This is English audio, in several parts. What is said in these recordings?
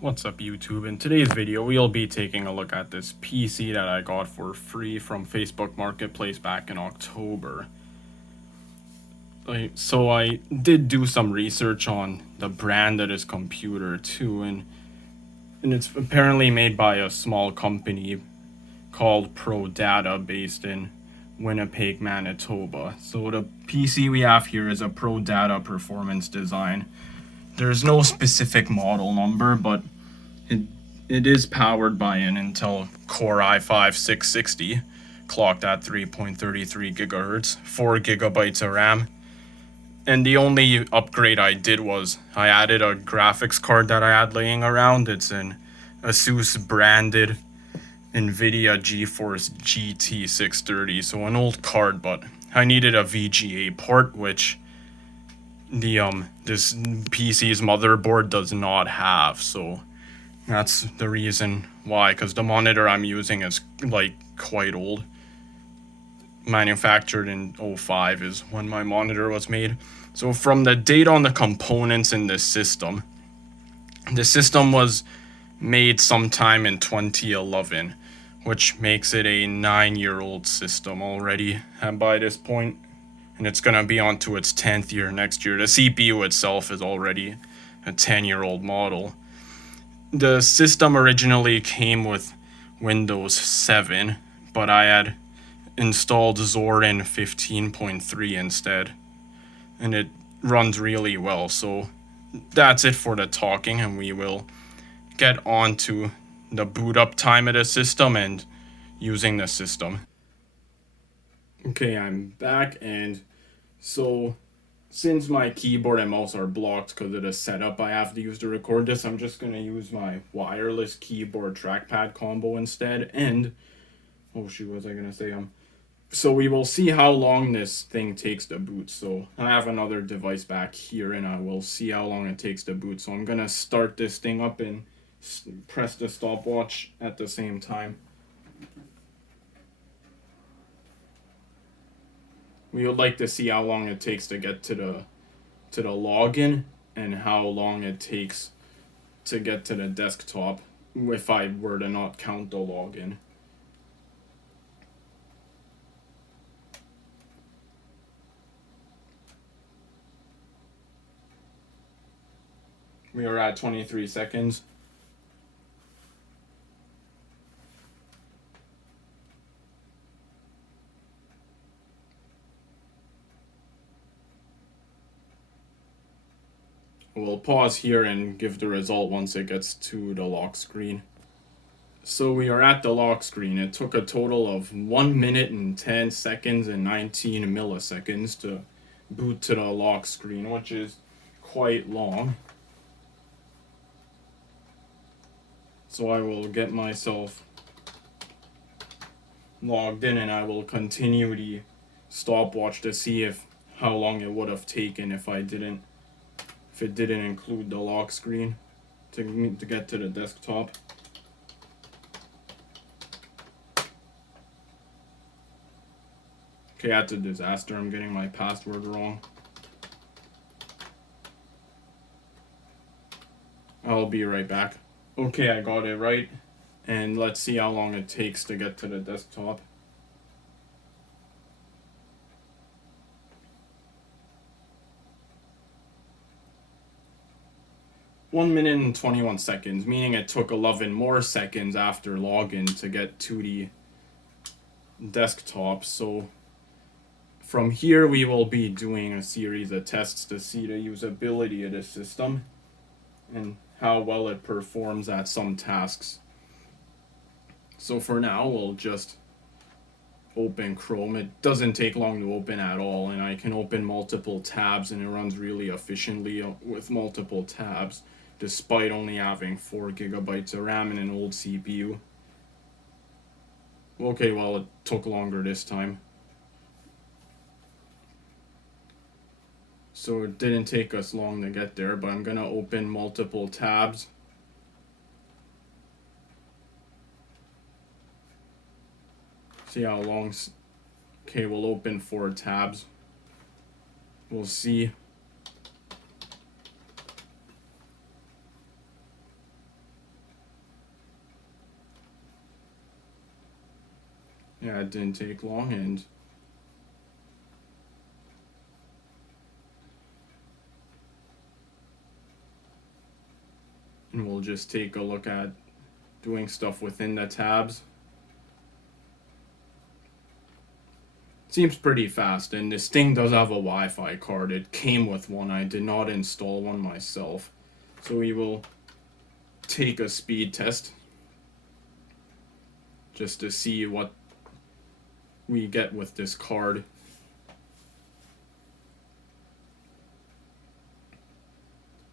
What's up YouTube? In today's video we'll be taking a look at this PC that I got for free from Facebook Marketplace back in October. So I did do some research on the brand of this computer too, and it's apparently made by a small company called ProData based in Winnipeg, Manitoba. So the PC we have here is a ProData performance design. There's no specific model number, but it is powered by an Intel Core i5 660, clocked at 3.33 gigahertz, 4 gigabytes of RAM. And the only upgrade I did was I added a graphics card that I had laying around. It's an Asus branded Nvidia Geforce GT630, so an old card, but I needed a VGA port, which this PC's motherboard does not have, so that's the reason why, because the monitor I'm using is like quite old. Manufactured in 05 is when my monitor was made. So from the date on the components in this system, the system was made sometime in 2011, which makes it a 9-year-old system already by this point, and it's gonna be on to its 10th year next year. The CPU itself is already a 10-year-old model. The system originally came with Windows 7, but I had installed Zorin 15.3 instead, and it runs really well. So that's it for the talking, and we will get on to the boot up time of the system and using the system. Okay, I'm back, and so since my keyboard and mouse are blocked because of the setup I have to use to record this, I'm just going to use my wireless keyboard trackpad combo instead. And oh shoot, what was I going to say? So we will see how long this thing takes to boot. So I have another device back here, and I will see how long it takes to boot. So I'm going to start this thing up and press the stopwatch at the same time. We would like to see how long it takes to get to the login and how long it takes to get to the desktop if I were to not count the login. We are at 23 seconds. We'll pause here and give the result once it gets to the lock screen. So we are at the lock screen. It took a total of 1 minute and 10 seconds and 19 milliseconds to boot to the lock screen, which is quite long. So I will get myself logged in, and I will continue the stopwatch to see how long it would have taken if it didn't include the lock screen to get to the desktop. Okay, that's a disaster. I'm getting my password wrong. I'll be right back. Okay, I got it right. And let's see how long it takes to get to the desktop. One minute and 21 seconds, meaning it took 11 more seconds after login to get to the desktop. So from here we will be doing a series of tests to see the usability of the system and how well it performs at some tasks. So for now we'll just open Chrome. It doesn't take long to open at all, and I can open multiple tabs, and it runs really efficiently with multiple tabs despite only having 4 gigabytes of RAM and an old CPU. Okay, well, it took longer this time. So it didn't take us long to get there, but I'm gonna open multiple tabs. See how long. Okay, we'll open 4 tabs. We'll see. yeah, it didn't take long, and we'll just take a look at doing stuff within the tabs. Seems pretty fast, and this thing does have a Wi-Fi card. It came with one. I did not install one myself. So we will take a speed test just to see what we get with this card.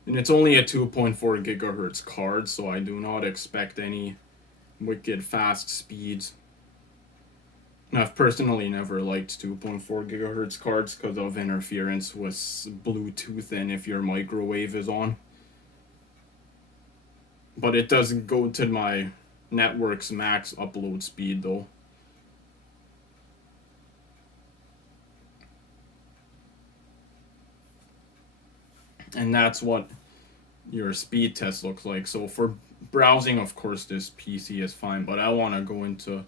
And it's only a 2.4 gigahertz card, so I do not expect any wicked fast speeds. And I've personally never liked 2.4 gigahertz cards because of interference with Bluetooth and if your microwave is on. But it does go to my network's max upload speed though. And that's what your speed test looks like. So for browsing, of course, this PC is fine, but I want to go into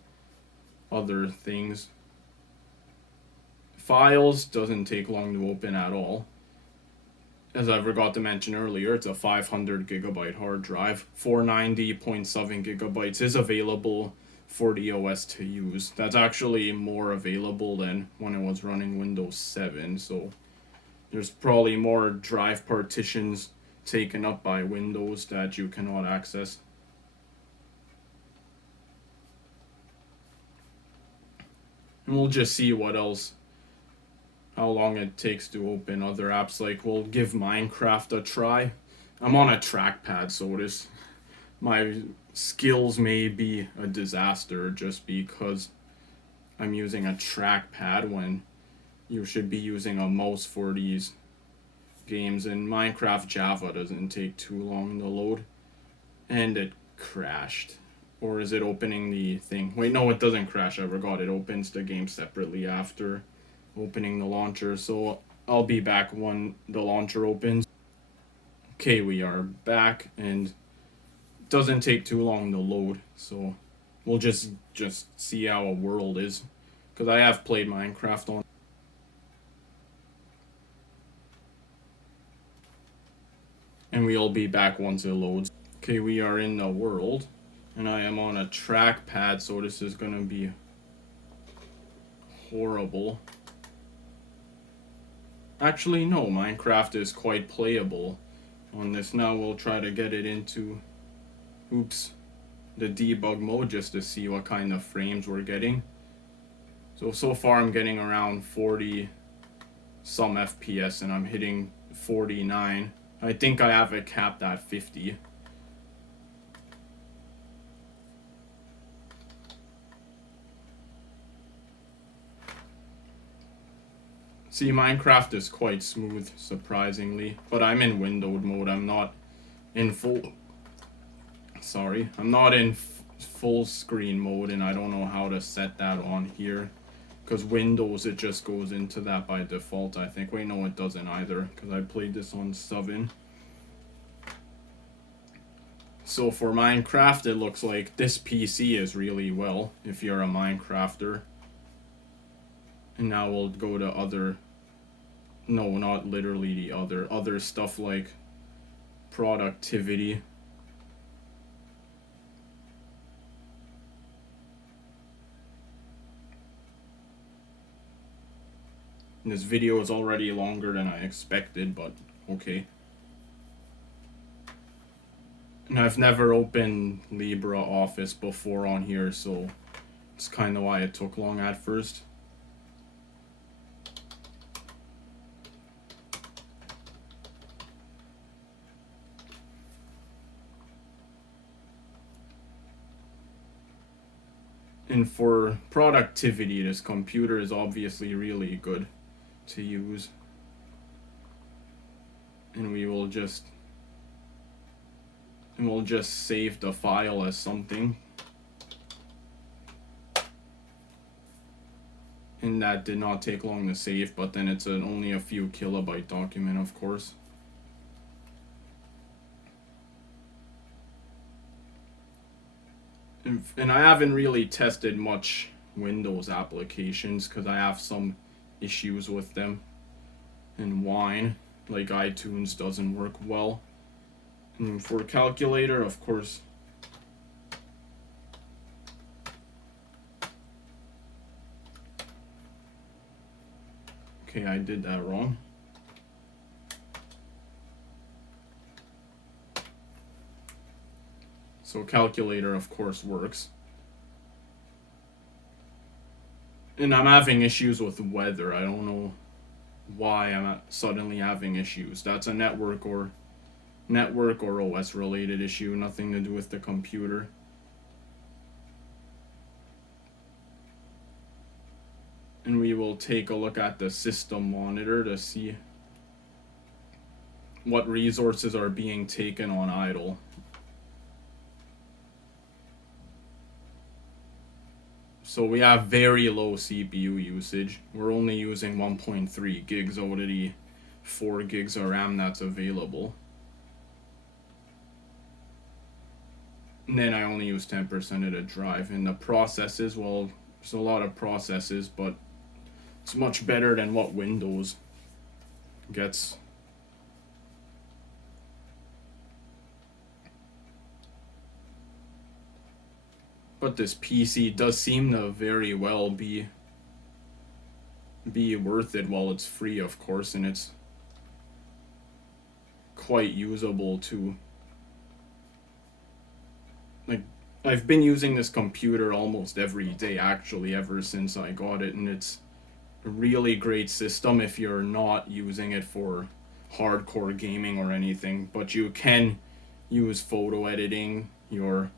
other things. Files doesn't take long to open at all. As I forgot to mention earlier, it's a 500 gigabyte hard drive. 490.7 gigabytes is available for the OS to use. That's actually more available than when it was running Windows 7, so there's probably more drive partitions taken up by Windows that you cannot access. And we'll just see what else, how long it takes to open other apps. Like, we'll give Minecraft a try. I'm on a trackpad, so my skills may be a disaster just because I'm using a trackpad when you should be using a mouse for these games. And Minecraft Java doesn't take too long to load. And it crashed. Or is it opening the thing? Wait, no, it doesn't crash. I forgot. It opens the game separately after opening the launcher. So I'll be back when the launcher opens. Okay, we are back, and it doesn't take too long to load. So we'll just see how a world is, because I have played Minecraft on. And we'll be back once it loads. Okay, we are in the world. And I am on a trackpad, so this is gonna be horrible. Actually, no, Minecraft is quite playable on this. Now we'll try to get it into, the debug mode just to see what kind of frames we're getting. So far I'm getting around 40 some FPS, and I'm hitting 49. I think I have it capped at 50. See, Minecraft is quite smooth, surprisingly, but I'm in windowed mode. I'm not in I'm not in full screen mode, and I don't know how to set that on here. Because Windows, it just goes into that by default, I think. Wait, no, it doesn't either, because I played this on 7. So for Minecraft, it looks like this PC is really well, if you're a Minecrafter. And now we'll go to other... No, not literally the other stuff like productivity. And this video is already longer than I expected, but okay. And I've never opened LibreOffice before on here, so it's kind of why it took long at first. And for productivity, this computer is obviously really good to use. And we'll just save the file as something. And that did not take long to save, but then it's only a few kilobyte document, of course. And I haven't really tested much Windows applications because I have some issues with them. And Wine, like iTunes, doesn't work well. And for calculator, of course, okay, I did that wrong. So calculator, of course, works. And I'm having issues with weather. I don't know why I'm suddenly having issues. That's a network or OS related issue, nothing to do with the computer. And we will take a look at the system monitor to see what resources are being taken on idle. So we have very low CPU usage. We're only using 1.3 gigs out of the 4 gigs of RAM that's available. And then I only use 10% of the drive. And the processes, well, there's a lot of processes, but it's much better than what Windows gets. But this PC does seem to very well be worth it while it's free, of course, and it's quite usable too. Like, I've been using this computer almost every day, actually, ever since I got it, and it's a really great system if you're not using it for hardcore gaming or anything, but you can use photo editing, your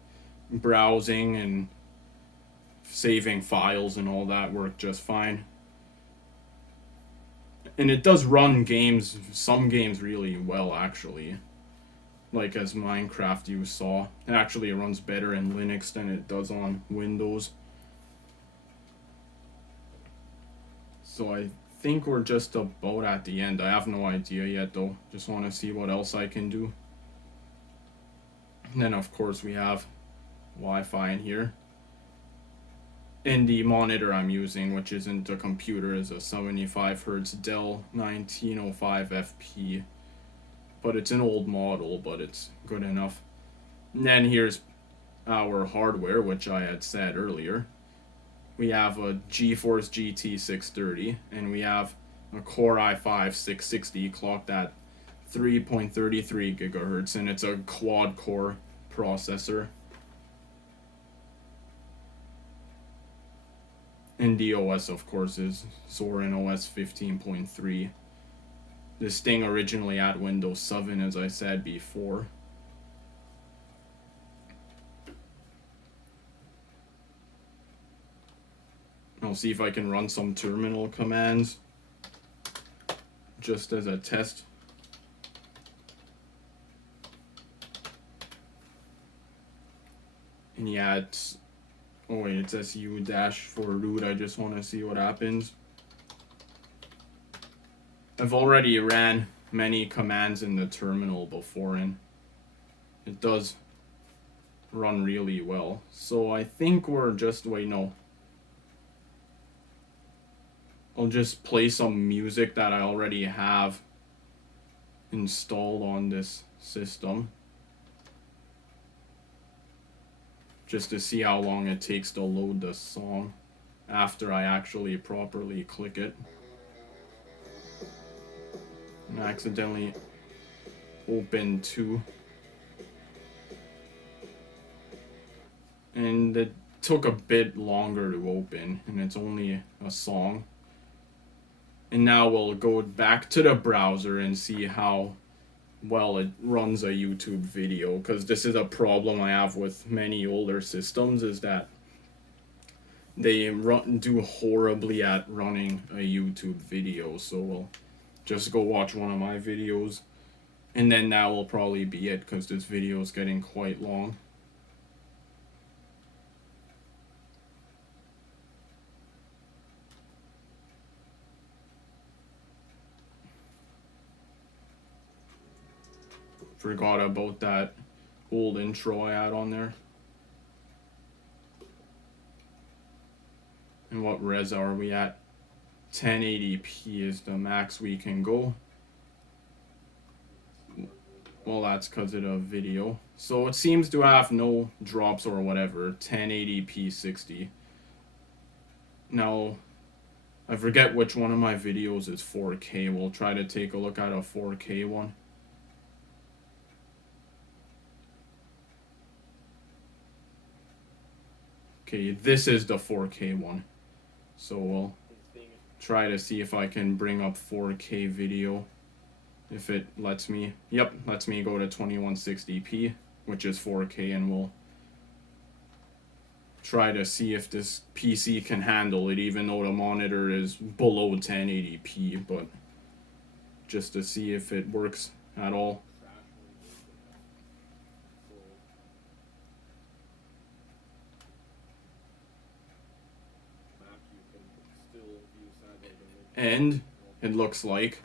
browsing and saving files and all that work just fine. And it does run games, some games really well, actually. Like as Minecraft you saw. It actually runs better in Linux than it does on Windows. So I think we're just about at the end. I have no idea yet though. Just want to see what else I can do. And then of course we have Wi-Fi in here. And the monitor I'm using, which isn't a computer, is a 75Hz Dell 1905FP. But it's an old model, but it's good enough. And then here's our hardware, which I had said earlier. We have a Geforce GT 630, and we have a Core i5 660 clocked at 3.33 gigahertz, and it's a quad-core processor. And the OS, of course, is Zorin OS 15.3. This thing originally had Windows 7, as I said before. I'll see if I can run some terminal commands just as a test. And yeah, it's... oh wait, it says U dash for root. I just want to see what happens. I've already ran many commands in the terminal before, and it does run really well. So I think we're just... wait, no. I'll just play some music that I already have installed on this system, just to see how long it takes to load the song after I actually properly click it. And I accidentally opened 2. And it took a bit longer to open, and it's only a song. And now we'll go back to the browser and see how well it runs a YouTube video, because this is a problem I have with many older systems, is that they do horribly at running a YouTube video. So we'll just go watch one of my videos, and then that will probably be it, because this video is getting quite long. Forgot about that old intro I had on there. And what res are we at? 1080p is the max we can go. Well, that's because of the video. So it seems to have no drops or whatever. 1080p 60. Now, I forget which one of my videos is 4K. We'll try to take a look at a 4K one. Okay, this is the 4K one. So we'll try to see if I can bring up 4K video. If it lets me. Yep, lets me go to 2160p, which is 4K, and we'll try to see if this PC can handle it, even though the monitor is below 1080p, but just to see if it works at all. And it looks like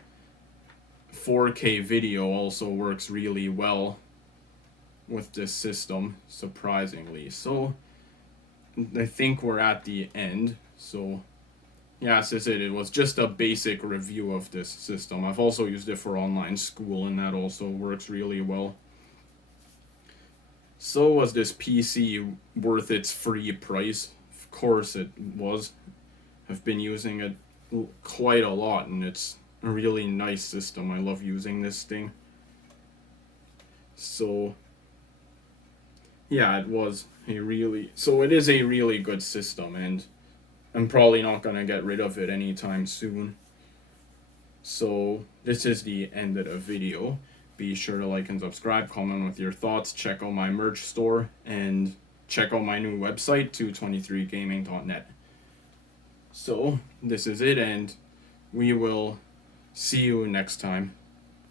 4K video also works really well with this system, surprisingly. So I think we're at the end. So yeah, this is it. It was just a basic review of this system. I've also used it for online school, and that also works really well. So was this PC worth its free price? Of course it was. I've been using it quite a lot, and it's a really nice system. I love using this thing. So yeah, it is a really good system, and I'm probably not gonna get rid of it anytime soon. So this is the end of the video. Be sure to like and subscribe, comment with your thoughts, check out my merch store, and check out my new website, 223gaming.net. So this is it, and we will see you next time.